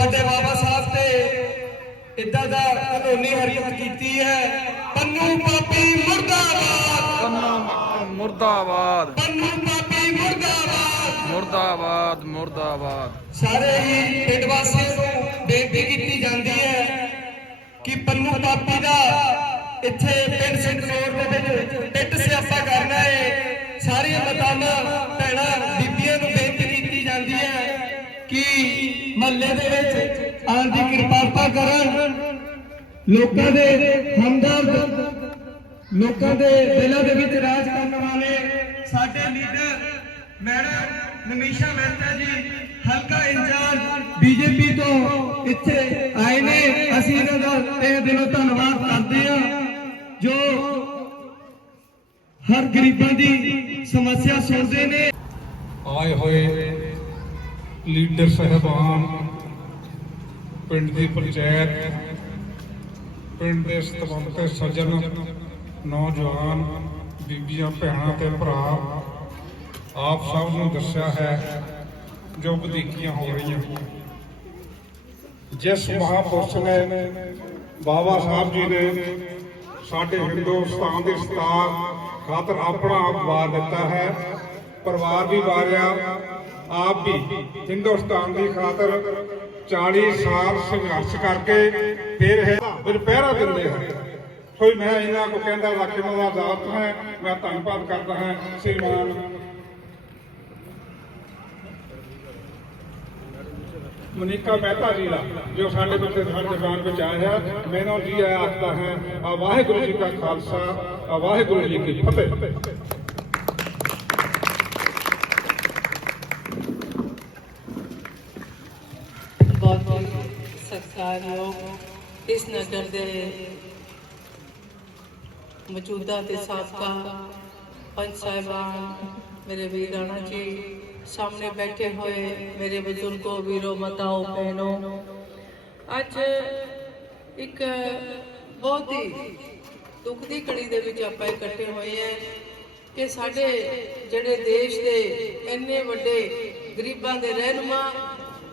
ਸਾਡੇ ਬਾਬਾ ਸਾਹਿਬ ਤੇ ਇਦਾਂ ਦਾ ਕਾਨੂੰਨੀ ਹਰਕਤ ਕੀਤੀ ਹੈ। ਪੰਨੂ ਪਾਪੀ ਮੁਰਦਾਬਾਦ। ਪੰਨਾ ਮੁਰਦਾਬਾਦ। ਪੰਨੂ ਪਾਪੀ ਮੁਰਦਾਬਾਦ। ਮੁਰਦਾਬਾਦ ਮੁਰਦਾਬਾਦ। ਸਾਰੇ ਹੀ ਪਿੰਡ ਵਾਸੀਆਂ ਨੂੰ ਬੇਨਤੀ ਕੀਤੀ ਜਾਂਦੀ ਹੈ ਕਿ ਪੰਨੂ ਪਾਪੀ ਦਾ ਇੱਥੇ ਪਿੰਡ ਸਿੰਗਨੌਰ ਦੇ ਕਰਨ ਲੋਕਾਂ ਦੇ ਹਮਦਰਦ, ਲੋਕਾਂ ਦੇ ਦਿਲਾਂ ਦੇ ਵਿੱਚ ਰਾਜ ਕਰਨ ਵਾਲੇ ਸਾਡੇ ਲੀਡਰ, ਮੈਡਮ ਨਮੀਸ਼ਾ ਮਹਿਤਾ ਜੀ, ਹਲਕਾ ਇੰਚਾਰਜ ਬੀਜੇਪੀ ਤੋਂ ਇੱਥੇ ਆਏ ਨੇ। ਅਸੀਂ ਇਹਨਾਂ ਦਾ ਤਹਿ ਦਿਲੋਂ ਧੰਨਵਾਦ ਕਰਦੇ ਹਾਂ, ਜੋ ਹਰ ਗਰੀਬਾਂ ਦੀ ਸਮੱਸਿਆ ਸੁਣਦੇ ਨੇ। ਆਏ ਹੋਏ ਲੀਡਰ ਸਹਿਬਾਨ ਪਿੰਡ ਦੀ ਪੰਚਾਇਤ, ਪਿੰਡ ਦੇ ਸਤਵੰਤ ਸੱਜਣ, ਨੌਜਵਾਨ, ਬੀਬੀਆਂ, ਭੈਣਾਂ ਤੇ ਭਰਾ, ਆਪ ਸਭ ਨੂੰ ਦੱਸਿਆ ਹੈ ਜੋ ਵਧੀਕੀਆਂ ਹੋ ਰਹੀਆਂ। ਜਿਸ ਮਹਾਪੁਰਸ਼ ਨੇ ਬਾਬਾ ਸਾਹਿਬ ਜੀ ਨੇ ਸਾਡੇ ਹਿੰਦੁਸਤਾਨ ਦੀ ਸਤਾਰ ਖਾਤਰ ਆਪਣਾ ਆਪ ਵਾਰ ਦਿੱਤਾ ਹੈ। ਪਰਿਵਾਰ ਵੀ ਵਾਰਿਆ, ਆਪ ਵੀ ਹਿੰਦੁਸਤਾਨ ਦੀ ਖਾਤਰ 40 ਸਾਲ ਸੰਘਰਸ਼ ਕਰਕੇ ਫਿਰ ਇਹ ਪਹਿਰਾ ਦਿੰਦੇ ਹਨ ਕੋਈ ਮੈਂ ਇਹਨਾਂ ਕੋ ਕਹਿੰਦਾ ਵਾਕਿਆ ਦਾ ਜ਼ਾਤ ਹੈ, ਮੈਂ ਧੰਨਵਾਦ ਕਰਦਾ ਹਾਂ, ਸ੍ਰੀਮਾਨ। ਮਨੀਕਾ ਮਹਿਤਾ ਜੀ ਦਾ, ਜੋ ਸਾਡੇ ਬੱਚੇ ਸਾਡੇ ਜਵਾਨ ਵਿੱਚ ਆਇਆ ਹੈ ਮੈਨੂੰ ਜੀ ਆਇਆ ਆਖਦਾ ਹੈ, ਆ ਵਾਹਿਗੁਰੂ ਜੀ ਕਾ ਖਾਲਸਾ, ਆ ਵਾਹਿਗੁਰੂ ਜੀ ਕੀ ਫਤਿਹ ਬਹੁਤ ਬਹੁਤ ਸਤਿਕਾਰਯੋਗ ਇਸ ਨਗਰ ਦੇ ਮੌਜੂਦਾ ਤੇ ਸਾਬਕਾ ਪੰਚ ਸਾਹਿਬਾਨ ਮੇਰੇ ਵੀਰਾਣਾ ਜੀ, ਸਾਹਮਣੇ ਬੈਠੇ ਹੋਏ ਮੇਰੇ ਬਜ਼ੁਰਗੋ, ਵੀਰੋ, ਮਤਾਓ, ਭੈਣੋ, ਅੱਜ ਇੱਕ ਬਹੁਤ ਹੀ ਦੁੱਖ ਦੀ ਘੜੀ ਦੇ ਵਿੱਚ ਆਪਾਂ ਇਕੱਠੇ ਹੋਏ ਹਾਂ ਕਿ ਸਾਡੇ ਜਿਹੜੇ ਦੇਸ਼ ਦੇ ਇੰਨੇ ਵੱਡੇ ਗਰੀਬਾਂ ਦੇ ਰਹਿਨੁਮਾ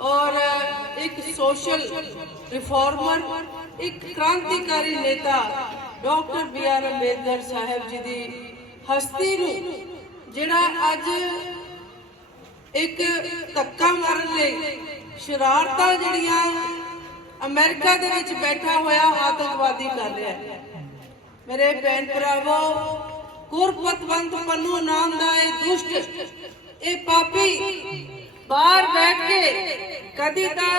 ਔਰ ਇੱਕ ਸੋਸ਼ਲ ਰਿਫਾਰਮਰ, ਇੱਕ ਕ੍ਰਾਂਤੀਕਾਰੀ ਨੇਤਾ doctor B R Ambedkar Sahib ji ਦੀ ਹਸਤੀ ਨੂੰ, ਜਿਹੜਾ ਅੱਜ ਇੱਕ ਧੱਕਾ ਮਾਰਨ ਲਈ ਸ਼ਰਾਰਤਾਂ ਜਿਹੜੀਆਂ ਅਮਰੀਕਾ ਦੇ ਵਿੱਚ ਬੈਠਾ ਹੋਇਆ ਆਤੰਕਵਾਦੀ ਕਰ ਰਿਹਾ ਹੈ। ਮੇਰੇ ਭੈਣ ਭਰਾਵੋ ਗੁਰਪਤਵੰਤ ਪੰਨੂ ਨਾਮ ਦਾ ਇਹ ਦੁਸ਼ਟ, ਇਹ ਪਾਪੀ ਬਾਹਰ ਬੈਠ ਕੇ ਕਦੀ ਤਾਂ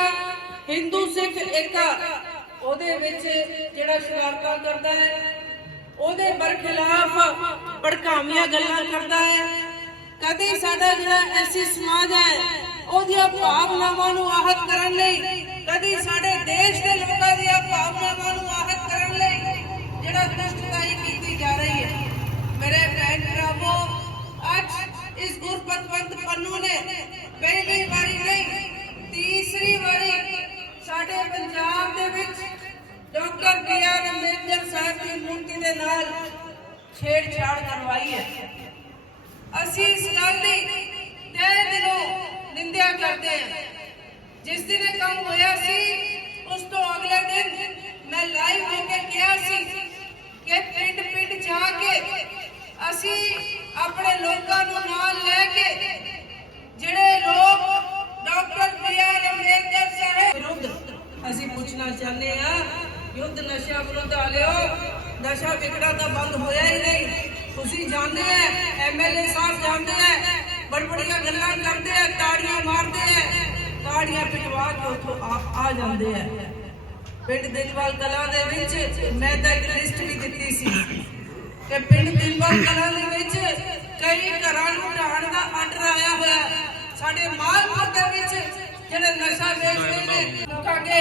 ਹਿੰਦੂ ਸਿੱਖ ਏਕਾ ਉਹਦੇ ਵਿੱਚ ਜਿਹੜਾ ਸ਼ਰਾਰਤਾਂ ਕਰਦਾ ਹੈ, ਉਹਦੇ ਬਰਖਿਲਾਫ ਭੜਕਾਵੀਆਂ ਗੱਲਾਂ ਕਰਦਾ ਹੈ। ਕਦੀ ਸਾਡਾ ਜਿਹੜਾ ਐਸੀ ਸਮਾਜ ਹੈ, ਉਹਦੀਆਂ ਭਾਵਨਾਵਾਂ ਨੂੰ ਆਹਤ ਕਰਨ ਲਈ, ਕਦੀ ਸਾਡੇ ਦੇਸ਼ ਦੇ ਲੋਕਾਂ ਦੀਆਂ ਭਾਵਨਾਵਾਂ ਨੂੰ ਆਹਤ ਕਰਨ ਲਈ ਜਿਹੜਾ ਦੁਸ਼ਟਤਾਈ ਕੀਤੀ ਜਾ ਰਹੀ ਹੈ। ਮੇਰੇ ਭੈਣ ਭਰਾਵੋ, ਅੱਜ ਇਸ ਗੁਰਪਤਵੰਤ ਪੰਨੂ ਨੇ ਪਹਿਲੀ ਵਾਰੀ ਨਹੀਂ, ਤੀਸਰੀ ਵਾਰੀ ਸਾਡੇ ਪੰਜਾਬ ਦੇ ਵਿੱਚ doctor B R Ambedkar Sahib ਦੀ ਮੂਰਤੀ ਦੇ ਨਾਲ ਛੇੜਛਾੜ ਕਰਵਾਈ ਹੈ। ਅਸੀਂ ਇਸ ਗੱਲ ਦੀ ਤਹਿ ਦਿਲੋਂ ਨਿੰਦਿਆ ਕਰਦੇ ਹਾਂ। ਜਿਸ ਦਿਨ ਇਹ ਕੰਮ ਹੋਇਆ ਸੀ, ਉਸ ਤੋਂ ਅਗਲੇ ਦਿਨ ਮੈਂ ਲਾਈਵ ਹੋ ਕੇ ਕਿਹਾ ਸੀ ਕਿ ਪਿੰਡ ਪਿੰਡ ਜਾ ਕੇ ਅਸੀਂ ਆਪਣੇ ਲੋਕਾਂ ਨੂੰ ਨਾਲ ਲੈ ਕੇ ਜਿਹੜੇ ਲੋਕ ਡਾਕਟਰ ਬੀ ਅੰਬੇਦਕਰ ਸਾਹਿਬ ਵਿਰੁੱਧ ਅਸੀਂ ਪੁੱਛਣਾ ਚਾਹੁੰਦੇ ਆ ਯੁੱਧ ਨਸ਼ਾ ਵਿਰੁੱਧ ਵਾਲਿਓ ਨਸ਼ਾ ਵਿਕਣਾ ਤਾਂ ਬੰਦ ਹੋਇਆ ਹੀ ਨਹੀਂ। ਤੁਸੀਂ ਜਾਣਦੇ ਆ ਐਮਐਲਏ ਸਾਹਿਬ ਜਾਣਦੇ ਆ ਬੜਬੜੀਆਂ ਗੱਲਾਂ ਕਰਦੇ ਆ, ਤਾੜੀਆਂ ਮਾਰਦੇ ਆ, ਤਾੜੀਆਂ ਪਿਟਵਾ ਕੇ ਉੱਥੋਂ ਆ ਆ ਜਾਂਦੇ ਆ। ਪਿੰਡ ਦਿਲਵਾਲ ਕਲਾਂ ਦੇ ਵਿੱਚ ਮੈਂ ਤਾਂ ਇੱਕ ਲਿਸਟ ਵੀ ਦਿੱਤੀ ਸੀ ਕਿ ਪਿੰਡ ਦਿਲਵਾਲ ਕਲਾਂ ਦੇ ਵਿੱਚ ਕਈ ਘਰਾਂ ਨੂੰ ਢਾਣ ਦਾ ਆਰਡਰ ਆਇਆ ਹੋਇਆ। ਸਾਡੇ ਮਾਲਪੁਰ ਦੇ ਵਿੱਚ ਜਿਹੜੇ ਨਸ਼ਾ ਵੇਚਦੇ ਨੇ ਫੁੱਕਾਂਗੇ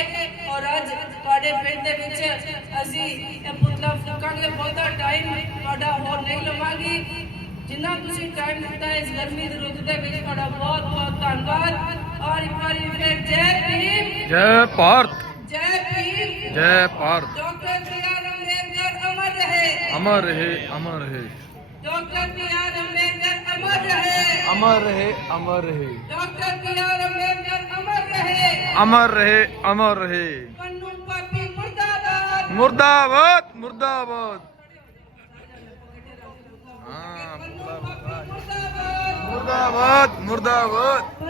ਔਰ ਅੱਜ ਤੁਹਾਡੇ ਪਿੰਡ ਦੇ ਵਿੱਚ ਅਸੀਂ ਇਹ ਪੁਤਲਾ ਫੁੱਕਾਂਗੇ ਬਹੁਤਾ ਟਾਈਮ ਤੁਹਾਡਾ ਹੋਰ ਨਹੀਂ ਲਵਾਂਗੀ। ਜਿੰਨਾ ਤੁਸੀਂ ਟਾਈਮ ਦਿੱਤਾ ਇਸ ਗਰਮੀ ਦੇ ਰੁੱਤ ਦੇ ਵਿੱਚ ਤੁਹਾਡਾ ਬਹੁਤ ਬਹੁਤ ਧੰਨਵਾਦ। ਔਰ ਇੱਕ ਵਾਰੀ ਫਿਰ ਜੈ ਭੀਮ। ਜੈ ਭਾਰਤ। ਜੈ ਭੀਮ। ਜੈ Bharat. Doctor B R Ambedkar ਅਮਰ ਰਹੇ। ਅਮਰ ਰਹੇ ਅਮਰ ਰਹੇ। امر رہے۔ امر رہے امر رہے۔ امر رہے۔ مردہ آباد مردہ آباد مردہ ہاں، آباد مردہ آباد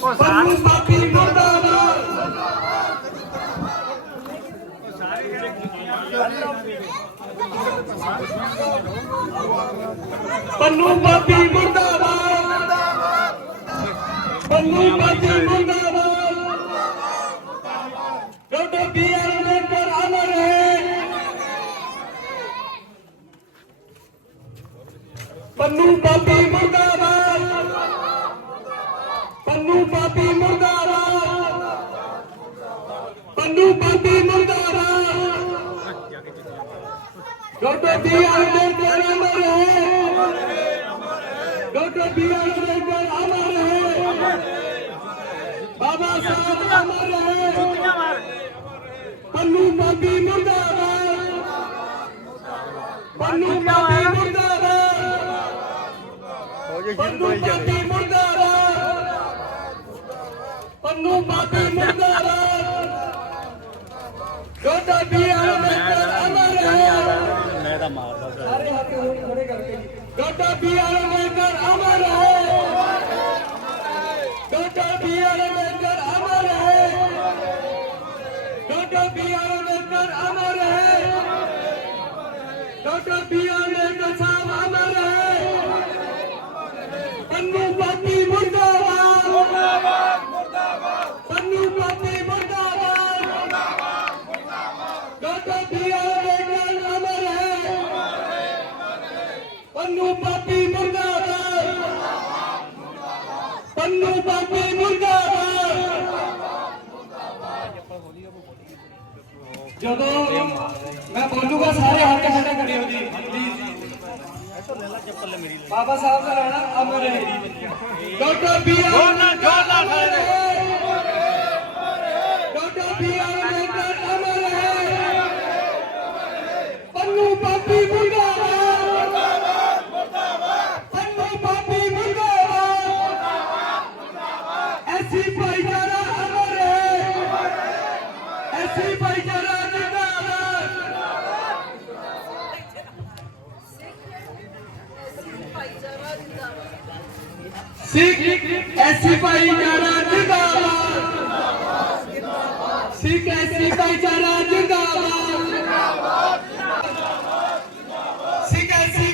ਪੰਨੂ ਪਾਪੀ ਮੁਰਦਾਬਾਦ ਪੰਨੂ ਪਾਪੀ ਮੁਰਦਾਬਾਦ ਪੰਨੂ ਪਾਪੀ ਮੁਰਦਾਬਾਦ ਡਾਕਟਰ ਬੀ ਅੰਬੇਡਕਰ ਅਮਰ ਹੈ ਪੰਨੂ ਪਾਪੀ ਮੁਰਦਾਬਾਦ ਪੰਨੂ ਪਾਪੀ ਮੁਰਦਾਬਾਦ ਪੰਨੂ ਪਾਪੀ ਮੁਰਦਾਬਾਦ ਡਾਕਟਰ ਬੀ ਆਰ ਅੰਬੇਡਕਰ ਅਮਰ ਹੈ ਡਾਕਟਰ ਬੀ ਆਰ ਅੰਬੇਡਕਰ ਅਮਰ ਹੈ ਬਾਬਾ ਸਾਹਿਬ ਅਮਰ ਹੈ ਪੰਨੂ ਪਾਪੀ ਮੁਰਦਾਬਾਦ। ਪੰਨੂ ਪਾਪੀ ਮੁਰਦਾਬਾਦ। ਪੰਨੂ ਪਾਪੀ ਮੁਰਦਾਬਾਦ। ਪੰਨੂ ਪਾਪੀ ਮੁਰਦਾਬਾਦ ਡਾਕਟਰ ਬੀ ਆਰ ਅੰਬੇਡਕਰ ਅਮਰ ਹੈ ਮੈਂ ਤਾਂ ਮਾਰਦਾ ਸੀ ਸਾਰੇ ਹੱਥ ਹੋਣੀ ਖੜੇ ਕਰਕੇ ਡਾਕਟਰ ਬੀ ਆਰ ਅੰਬੇਡਕਰ ਅਮਰ ਹੈ ਡਾਕਟਰ ਬੀ ਆਰ ਅੰਬੇਡਕਰ ਅਮਰ ਹੈ ਡਾਕਟਰ ਬੀ ਆਰ ਅੰਬੇਡਕਰ ਅਮਰ ਹੈ doctor B R Ambedkar Sahib ਅਮਰ ਹੈ ਪੰਨੂ ਪਾਪੀ ਮੁਰਦਾਬਾਦ ਮੁਰਦਾਬਾਦ ਮੁਰਦਾਬਾਦ ਪੰਨੂ ਪਾਪੀ ਮੁਰਦਾਬਾਦ ਡਾਕਟਰ ਬੀ ਆਰ ਅੰਬੇਡਕਰ ਅਮਰ ਹੈ ਪੰਨੂ ਪਾਪੀ ਮੁਰਦਾਬਾਦ ਪੰਨੂ ਪਾਪੀ ਮੁਰਦਾਬਾਦ ਜਦੋਂ ਮੈਂ ਬੋਲੂਗਾ ਸਾਰੇ ਹੱਥ ਖੜੇ ਕਰਿਓ ਜੀ। ਬਾਬਾ ਸਾਹਿਬ ਦਾ ਰਹਿਣਾ ਅਮਰ doctor B R doctor B R Sikh SC ਭਾਈਚਾਰਾ ਜਿੰਦਾਬਾਦ। ਸਿੱਖ ਐਸੀ ਭਾਈਚਾਰਾ ਜਿੰਦਾਬਾਦ। ਸਿੱਖ ਐਸੀ